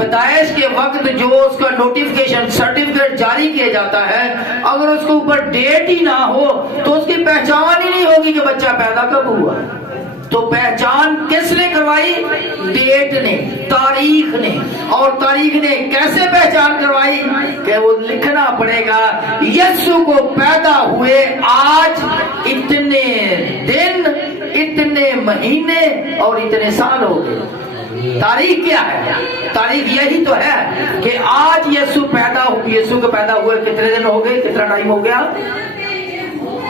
پیدائش کے وقت جو اس کا نوٹیفکیشن سرٹیفکیٹ جاری کیا جاتا ہے، اگر اس کے اوپر ڈیٹ ہی نہ ہو تو اس کی پہچان ہی نہیں ہوگی کہ بچہ پیدا کب ہوا۔ تو پہچان کس نے کروائی؟ ڈیٹ نے، تاریخ نے۔ اور تاریخ نے کیسے پہچان کروائی؟ کہ وہ لکھنا پڑے گا یسوع کو پیدا ہوئے آج اتنے دن، اتنے مہینے اور اتنے سال ہو گئے۔ تاریخ کیا ہے؟ تاریخ یہی تو ہے کہ آج یسوع کے پیدا ہوئے کتنے دن ہو گئے، کتنا ٹائم ہو گیا،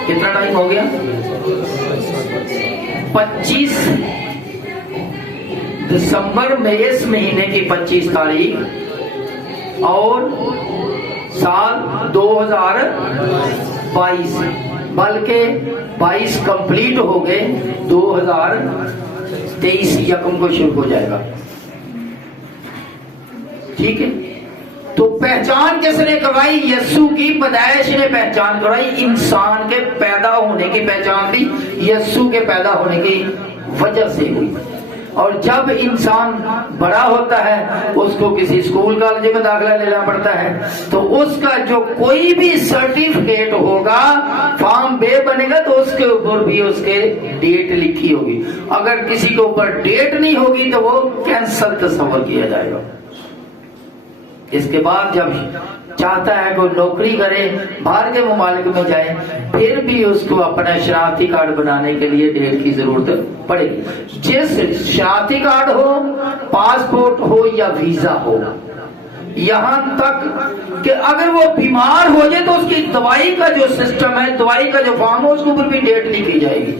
کتنا ٹائم ہو گیا؟ 25 دسمبر میں، اس مہینے کی 25 تاریخ اور سال 2022، بلکہ 22 کمپلیٹ ہو گئے، 2023 یکم کو شروع ہو جائے گا۔ ٹھیک ہے، تو پہچان کس نے کروائی؟ یسوع کی پیدائش نے پہچان کروائی۔ انسان کے پیدا ہونے کی پہچان بھی یسوع کے پیدا ہونے کی وجہ سے ہوئی۔ اور جب انسان بڑا ہوتا ہے اس کو کسی اسکول کالج میں داخلہ لینا پڑتا ہے، تو اس کا جو کوئی بھی سرٹیفکیٹ ہوگا، فارم بے بنے گا تو اس کے اوپر بھی اس کے ڈیٹ لکھی ہوگی۔ اگر کسی کے اوپر ڈیٹ نہیں ہوگی تو وہ کینسل تصور کیا جائے گا۔ اس کے بعد جب چاہتا ہے کوئی نوکری کرے، باہر کے ممالک میں جائے، پھر بھی اس کو اپنا شناختی کارڈ بنانے کے لیے ڈیٹ کی ضرورت پڑے گی۔ جس شناختی کارڈ ہو، پاسپورٹ ہو یا ویزا ہو، یہاں تک کہ اگر وہ بیمار ہو جائے تو اس کی دوائی کا جو سسٹم ہے، دوائی کا جو فارم ہو، اس کے اوپر بھی ڈیٹ لکھی جائے گی۔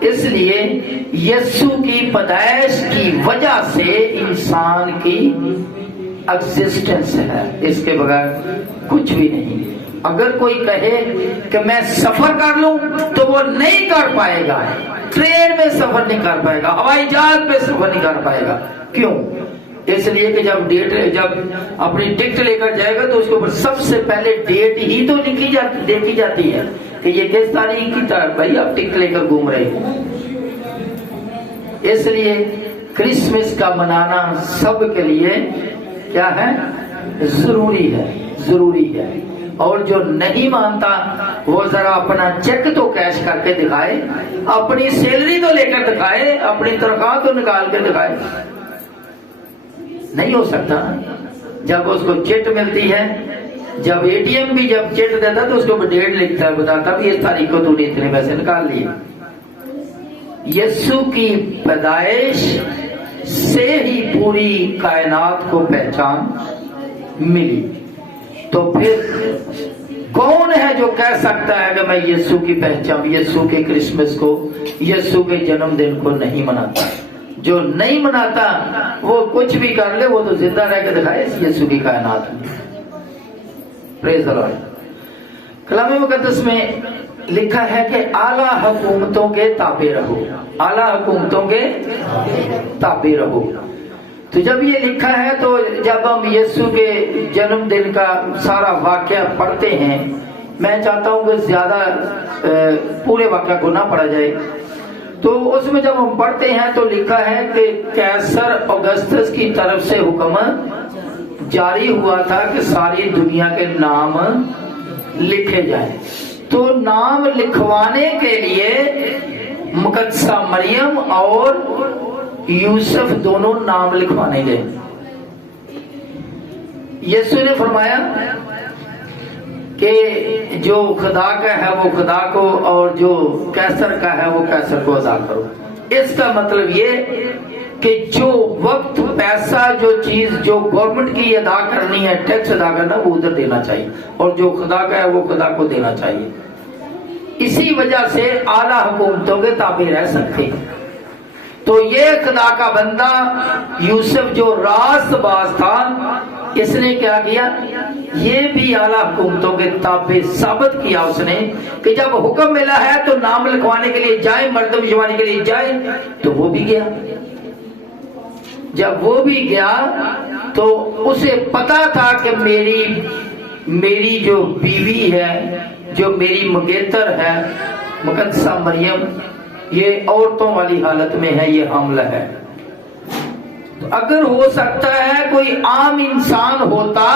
اس لیے یسوع کی پیدائش کی وجہ سے انسان کی ایگزسٹنس ہے، اس کے بغیر کچھ بھی نہیں۔ اگر کوئی کہے کہ میں سفر کر لوں تو وہ نہیں کر پائے گا، ٹرین میں سفر نہیں کر پائے گا، ہوائی جہاز پہ سفر نہیں کر پائے گا۔ کیوں؟ اس لیے کہ جب اپنی ٹکٹ لے کر جائے گا تو اس کے اوپر سب سے پہلے ڈیٹ ہی تو دیکھی جاتی ہے کہ یہ کس تاریخ کی طرف، بھائی آپ ٹکٹ لے کر گھوم رہے ہیں۔ اس لیے کرسمس کا منانا سب کے لیے کیا ہے؟ ضروری ہے، ضروری ہے۔ اور جو نہیں مانتا وہ ذرا اپنا چیک تو کیش کر کے دکھائے، اپنی سیلری تو لے کر دکھائے، اپنی تنخواہ تو نکال کے دکھائے۔ نہیں ہو سکتا۔ جب اس کو چٹ ملتی ہے، جب اے ٹی ایم بھی جب چٹ دیتا تو اس کو ڈیٹ لکھتا ہے، بتاتا بھی اس تاریخ کو تو نے اتنے پیسے نکال لیے۔ یسوع کی پیدائش سے ہی پوری کائنات کو پہچان ملی۔ تو پھر کون ہے جو کہہ سکتا ہے کہ میں یسوع کی پہچان، یسوع کے کرسمس کو، یسوع کے جنم دن کو نہیں مناتا؟ جو نہیں مناتا وہ کچھ بھی کر لے، وہ تو زندہ رہ کے دکھائے یسوع کی کائنات میں۔ پریز دی لارڈ۔ کلام مقدس میں لکھا ہے کہ اعلیٰ حکومتوں کے تابع رہو، اعلیٰ حکومتوں کے تابع رہو۔ تو جب یہ لکھا ہے تو جب ہم یسوع کے جنم دن کا سارا واقعہ پڑھتے ہیں، میں چاہتا ہوں کہ زیادہ پورے واقعہ کو نہ پڑھا جائے، تو اس میں جب ہم پڑھتے ہیں تو لکھا ہے کہ قیصر اگسطس کی طرف سے حکم جاری ہوا تھا کہ ساری دنیا کے نام لکھے جائیں۔ تو نام لکھوانے کے لیے مقدسہ مریم اور یوسف دونوں نام لکھوانے گئے۔ یسوع نے فرمایا کہ جو خدا کا ہے وہ خدا کو، اور جو قیصر کا ہے وہ قیصر کو ادا کرو۔ اس کا مطلب یہ کہ جو وقت، پیسہ، جو چیز جو گورنمنٹ کی ادا کرنی ہے، ٹیکس ادا کرنا، وہ ادھر دینا چاہیے، اور جو خدا کا ہے وہ خدا کو دینا چاہیے۔ اسی وجہ سے اعلیٰ حکومتوں کے تابع رہ سکتے ہیں۔ تو یہ خدا کا بندہ یوسف جو راست باز تھا، اس نے کیا کیا؟ یہ بھی اعلیٰ حکومتوں کے تابع ثابت کیا اس نے کہ جب حکم ملا ہے تو نام لکھوانے کے لیے جائیں، مردم شماری کے لیے جائیں، تو وہ بھی گیا۔ جب وہ بھی گیا تو اسے پتا تھا کہ میری جو بیوی ہے، جو میری مگیتر ہے مقدسہ مریم، یہ عورتوں والی حالت میں ہے، یہ حاملہ ہے۔ اگر ہو سکتا ہے کوئی عام انسان ہوتا،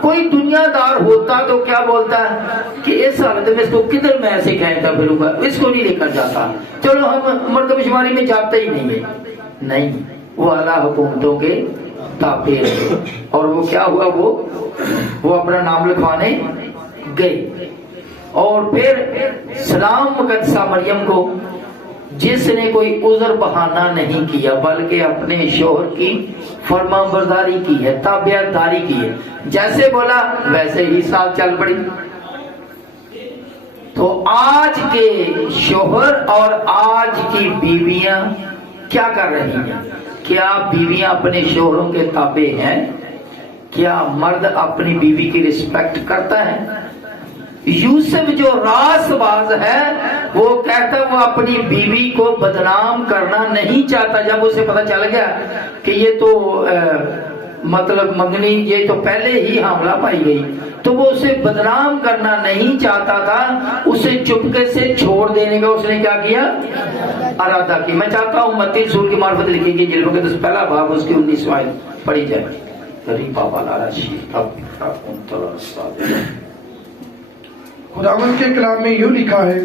کوئی دنیا دار ہوتا تو کیا بولتا ہے کہ اس حالت میں اس کو کدھر میں ایسے کہتا پھروں گا، اس کو نہیں لے کر جاتا، چلو ہم مردم شماری میں جاتے ہی نہیں ہے۔ نہیں، وہ اعلیٰ حکومتوں کے تابع رہے، اور وہ کیا ہوا، وہ اپنا نام لکھوانے گئے۔ اور پھر سلام مقدسہ مریم کو، جس نے کوئی عذر بہانہ نہیں کیا بلکہ اپنے شوہر کی فرما برداری کی ہے، تابعیت داری کی ہے، جیسے بولا ویسے ہی ساتھ چل پڑی۔ تو آج کے شوہر اور آج کی بیویاں کیا کر رہی ہیں؟ کیا بیویاں اپنے شوہروں کے تابع ہیں؟ کیا مرد اپنی بیوی کی رسپیکٹ کرتا ہے؟ یوسف جو راست باز ہے وہ کہتا ہے وہ اپنی بیوی کو بدنام کرنا نہیں چاہتا۔ جب اسے پتہ چل گیا کہ یہ تو مطلب منگنی، یہ تو پہلے ہی حاملہ پائی گئی، تو وہ اسے بدنام کرنا نہیں چاہتا تھا، اسے چپکے سے چھوڑ دینے کا اس نے کیا کیا، ارادہ کی۔ میں چاہتا ہوں متی رسول کی معرفت لکھی گئی جلد مقدس پہلا باب اس کی 19 آیت پڑھی جائے۔ خداوند کے کلام میں یوں لکھا ہے،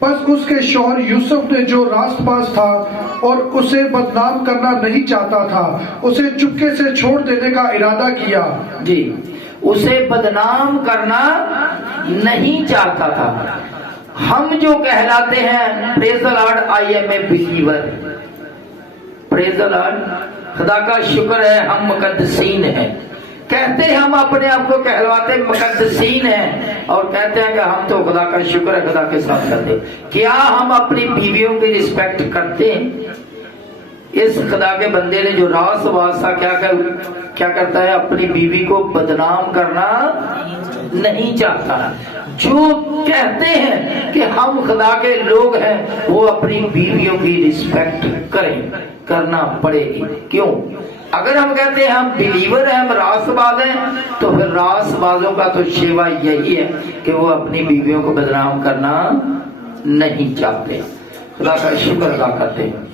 پس اس کے شوہر یوسف نے جو راست باز تھا اور اسے بدنام کرنا نہیں چاہتا تھا، اسے چپکے سے چھوڑ دینے کا ارادہ کیا۔ جی، اسے بدنام کرنا نہیں چاہتا تھا۔ ہم جو کہلاتے ہیں praise the Lord, I am a believer, praise the Lord, خدا کا شکر ہے ہم مقدسین ہیں، کہتے ہیں ہم اپنے آپ کو کہلواتے مقدسین ہیں، اور کہتے ہیں کہ ہم تو خدا کا شکر ہے خدا کے ساتھ کرتے ہیں۔ کیا ہم اپنی بیویوں کی رسپیکٹ کرتے ہیں؟ اس خدا کے بندے نے جو راست باز تھا کیا کرتا ہے، اپنی بیوی کو بدنام کرنا نہیں چاہتا۔ جو کہتے ہیں کہ ہم خدا کے لوگ ہیں وہ اپنی بیویوں کی رسپیکٹ کریں، کرنا پڑے گی۔ کیوں؟ اگر ہم کہتے ہیں ہم بلیور ہیں، ہم راست باز ہیں، تو پھر راست بازوں کا تو شیوا یہی ہے کہ وہ اپنی بیویوں کو بدنام کرنا نہیں چاہتے، خدا کا شکر ادا کرتے ہیں۔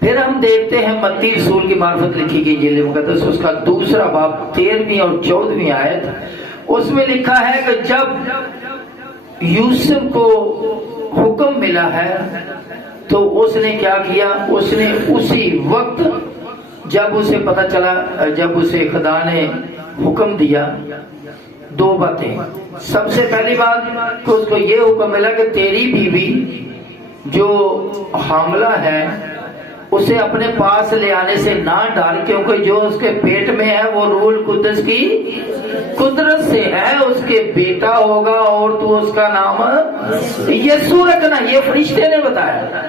پھر ہم دیکھتے ہیں متی رسول کی معرفت لکھی گئی انجیل مقدس اس کا 2 باب 13 اور 14 آیت، اس میں لکھا ہے کہ جب یوسف کو حکم ملا ہے تو اس نے کیا کیا، اس نے اسی وقت جب اسے پتہ چلا، جب اسے خدا نے حکم دیا، 2 باتیں۔ سب سے پہلی بات کہ اس کو یہ حکم ملا کہ تیری بیوی جو حاملہ ہے اسے اپنے پاس لے آنے سے نہ ڈر، کیونکہ جو اس کے پیٹ میں ہے وہ روح القدس کی قدرت سے ہے، اس کے بیٹا ہوگا اور تو اس کا نام یسوع رکھنا۔ یہ فرشتے نے بتایا۔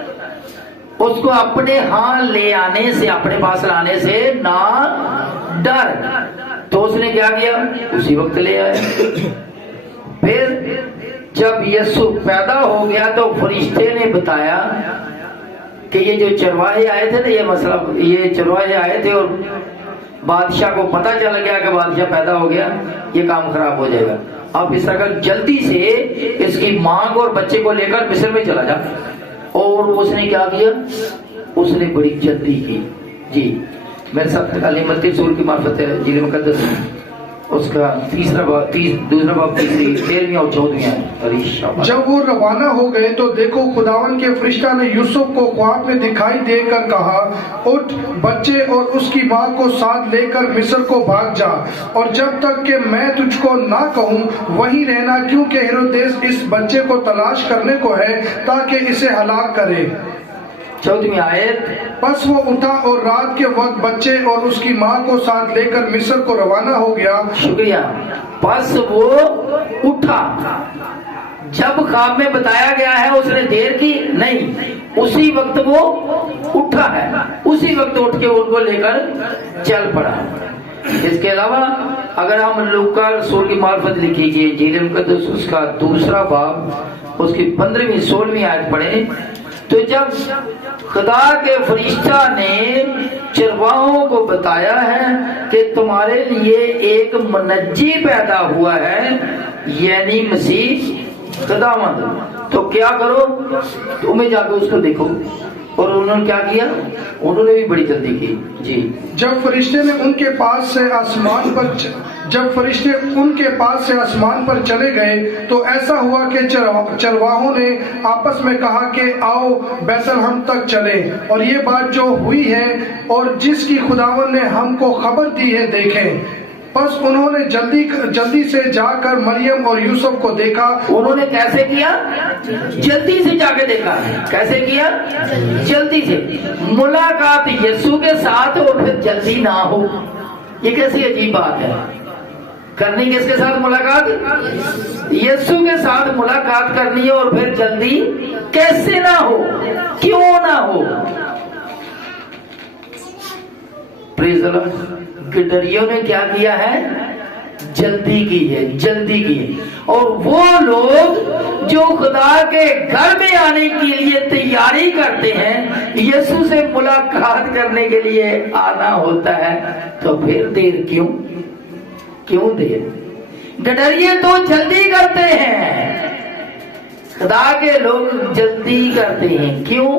اس کو اپنے ہاں لے آنے سے، اپنے پاس لانے سے نہ ڈر۔ تو اس نے کیا کیا، اسی وقت لے آئے۔ پھر جب یسوع پیدا ہو گیا تو فرشتے نے بتایا کہ یہ جو چرواہے آئے تھے نا، یہ مسئلہ، یہ چرواہے آئے تھے اور بادشاہ کو پتہ چل گیا کہ بادشاہ پیدا ہو گیا، یہ کام خراب ہو جائے گا، آپ اس طرح جلدی سے اس کی ماں کو اور بچے کو لے کر مصر میں چلا جا۔ اور اس نے کیا کیا، اس نے بڑی جلدی کی۔ جی میرے ساتھ علی ملتی رسول کی معرفت ہے انجیل مقدس اس کا 2 باب 13 اور 14۔ جب وہ روانہ ہو گئے تو دیکھو خداوند کے فرشتہ نے یوسف کو خواب میں دکھائی دے کر کہا، اٹھ، بچے اور اس کی ماں کو ساتھ لے کر مصر کو بھاگ جا، اور جب تک کہ میں تجھ کو نہ کہوں وہیں رہنا، کیونکہ ہیرودیس اس بچے کو تلاش کرنے کو ہے تاکہ اسے ہلاک کرے۔ 14 آیت۔ پس وہ اٹھا اور رات کے وقت بچے اور اس کی ماں کو ساتھ لے کر مصر کو روانہ ہو گیا۔ شکریہ۔ پس وہ اٹھا، جب خواب میں بتایا گیا ہے اس نے دیر کی نہیں، اسی وقت وہ اٹھا ہے، اسی وقت اٹھ کے ان کو لے کر چل پڑا۔ اس کے علاوہ اگر ہم لوکا رسول کی معرفت لکھی گئی انجیل مقدس اس کا 2 باب اس کی 15ویں 16ویں آیت پڑھیں تو جب خدا کے فرشتہ نے چرواہوں کو بتایا ہے کہ تمہارے لیے ایک منجی پیدا ہوا ہے، یعنی مسیح خداوند، تو کیا کرو، تمہیں جا کے اس کو دیکھو، اور انہوں نے کیا کیا؟ انہوں نے بھی بڑی جلدی کی. جی. جب فرشتے ان کے پاس سے آسمان پر چلے گئے تو ایسا ہوا کہ چرواہوں نے آپس میں کہا کہ آؤ بیت لحم تک چلیں اور یہ بات جو ہوئی ہے اور جس کی خداوند نے ہم کو خبر دی ہے دیکھیں. بس انہوں نے جلدی سے جا کر مریم اور یوسف کو دیکھا. انہوں نے کیسے کیا؟ جلدی سے جا کے دیکھا. کیسے کیا؟ جلدی سے. ملاقات یسوع کے ساتھ اور پھر جلدی نہ ہو، یہ کیسی عجیب بات ہے. کرنی کس کے ساتھ ملاقات؟ یسوع کے ساتھ ملاقات کرنی ہے اور پھر جلدی کیسے نہ ہو، کیوں نہ ہو؟ پریز دی لارڈ. گڈریوں نے کیا کیا ہے؟ جلدی کی ہے، جلدی کی ہے. اور وہ لوگ جو خدا کے گھر میں آنے کے لیے تیاری کرتے ہیں، یسوع سے ملاقات کرنے کے لیے آنا ہوتا ہے، تو پھر دیر کیوں دیر؟ گڈریے تو جلدی کرتے ہیں، خدا کے لوگ جلدی کرتے ہیں. کیوں؟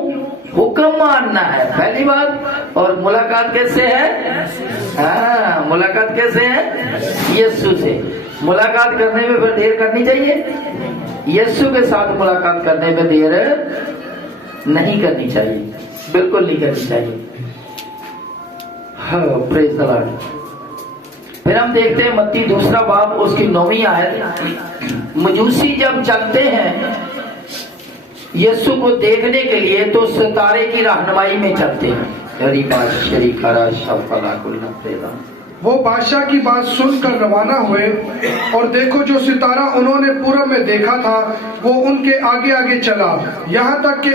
حکم ماننا ہے پہلی بات. اور ملاقات کیسے ہے؟ ملاقات کیسے ہے؟ یسوع سے. ملاقات کرنے میں پھر دیر کرنی چاہیے؟ یسوع کے ساتھ ملاقات کرنے میں دیر نہیں کرنی چاہیے، بالکل نہیں کرنی چاہیے. پریز دی لارڈ. پھر ہم دیکھتے ہیں متی 2 باب اس کی 9 آیت. مجوسی جب چلتے ہیں یسوع کو دیکھنے کے لیے تو ستارے کی رہنمائی میں چلتے ہیں. وہ بادشاہ کی بات سن کر روانہ ہوئے اور دیکھو جو ستارہ انہوں نے پورب میں دیکھا تھا وہ ان کے آگے آگے چلا یہاں تک کہ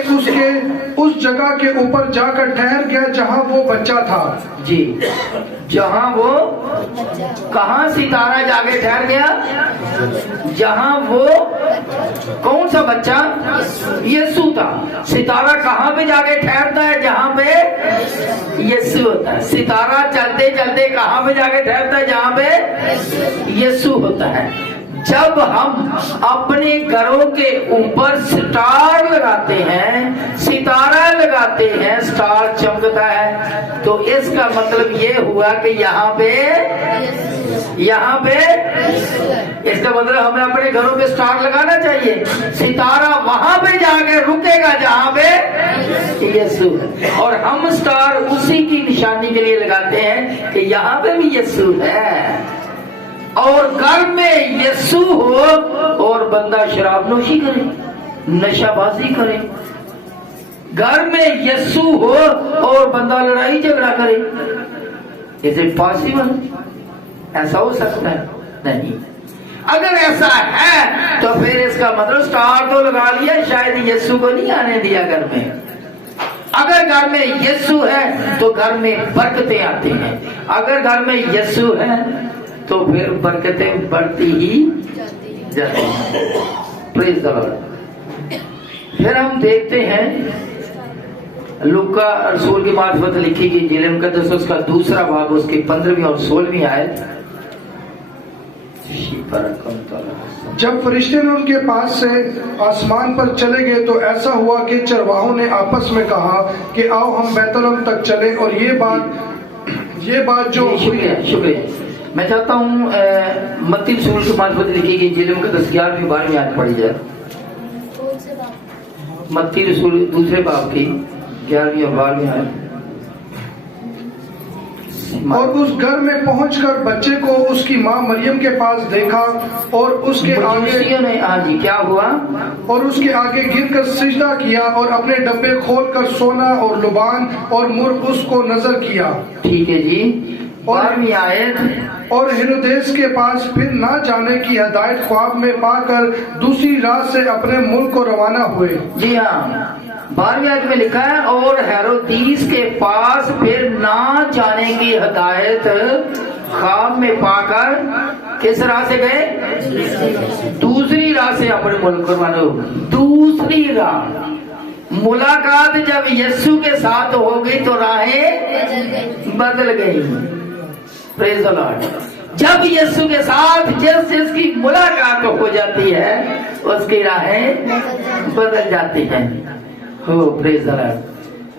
اس جگہ کے اوپر جا کر ٹھہر گیا جہاں وہ بچہ تھا. جی. جہاں وہ کہاں ستارہ جا کے ٹھہر گیا؟ جہاں وہ کون سا بچہ؟ یسوع تھا. ستارہ کہاں پہ جا کے ٹھہرتا ہے؟ جہاں پہ یسوع ہوتا ہے. ستارہ چلتے چلتے کہاں پہ جا کے ٹھہرتا ہے؟ جہاں پہ یسوع ہوتا ہے. جب ہم اپنے گھروں کے اوپر سٹار لگاتے ہیں، ستارہ لگاتے ہیں، سٹار چمکتا ہے، تو اس کا مطلب یہ ہوا کہ یہاں پہ اس کا مطلب ہمیں اپنے گھروں پہ سٹار لگانا چاہیے. ستارہ وہاں پہ جا کے رکے گا جہاں پہ یسوع ہے. اور ہم سٹار اسی کی نشانی کے لیے لگاتے ہیں کہ یہاں پہ بھی یسوع ہے. اور گھر میں یسوع ہو اور بندہ شراب نوشی کرے، نشہ بازی کرے. گھر میں یسوع ہو اور بندہ لڑائی جھگڑا کرے. Is it possible؟ ایسا ہو سکتا ہے؟ نہیں. اگر ایسا ہے تو پھر اس کا مطلب سٹار تو لگا لیا، شاید یسوع کو نہیں آنے دیا گھر میں. اگر گھر میں یسوع ہے تو گھر میں برکتیں آتی ہیں. اگر گھر میں یسوع ہے تو پھر برکتیں بڑھتی ہی جاتی ہیں. Praise the lord. پھر ہم دیکھتے ہیں لوکا رسول کی معرفت لکھی گئی انجیل مقدس اس کا 2 باب اس کی 15ویں اور 16ویں آیت. جب فرشتے نے ان کے پاس سے آسمان پر چلے گئے تو ایسا ہوا کہ چرواہوں نے آپس میں کہا کہ آؤ ہم بیت لحم تک چلیں اور یہ بات جو شکریہ. میں چاہتا ہوں متی رسول کی معرفت لکھی گئی انجیل مقدس 11ویں 12ویں آیت پڑھی جائے. متی رسول 2 باب کی 11ویں اور 12ویں آیت. اور اس گھر میں پہنچ کر بچے کو اس کی ماں مریم کے پاس دیکھا اور اس کے آگے کیا ہوا؟ اور اس کے آگے گر کر سجدہ کیا اور اپنے ڈبے کھول کر سونا اور لبان اور مرغ اس کو نظر کیا. ٹھیک ہے جی. 12ویں آیت. اور ہیرودیس کے پاس پھر نہ جانے کی ہدایت خواب میں پا کر دوسری رات سے اپنے ملک کو روانہ ہوئے. جی ہاں 12ویں آیت میں لکھا ہے اور ہیرودیس کے پاس پھر نہ جانے کی ہدایت خواب میں پا کر کس راہ سے گئے؟ دوسری راہ سے اپنے ملک کو روانہ ہوئے. دوسری راہ. ملاقات جب یسوع کے ساتھ ہو گئی تو راہیں بدل گئی. پریز دی لارڈ. جب یسوع کے ساتھ جس کی ملاقات ہو جاتی ہے اس کی راہیں بدل جاتی ہیں. Praise the lord.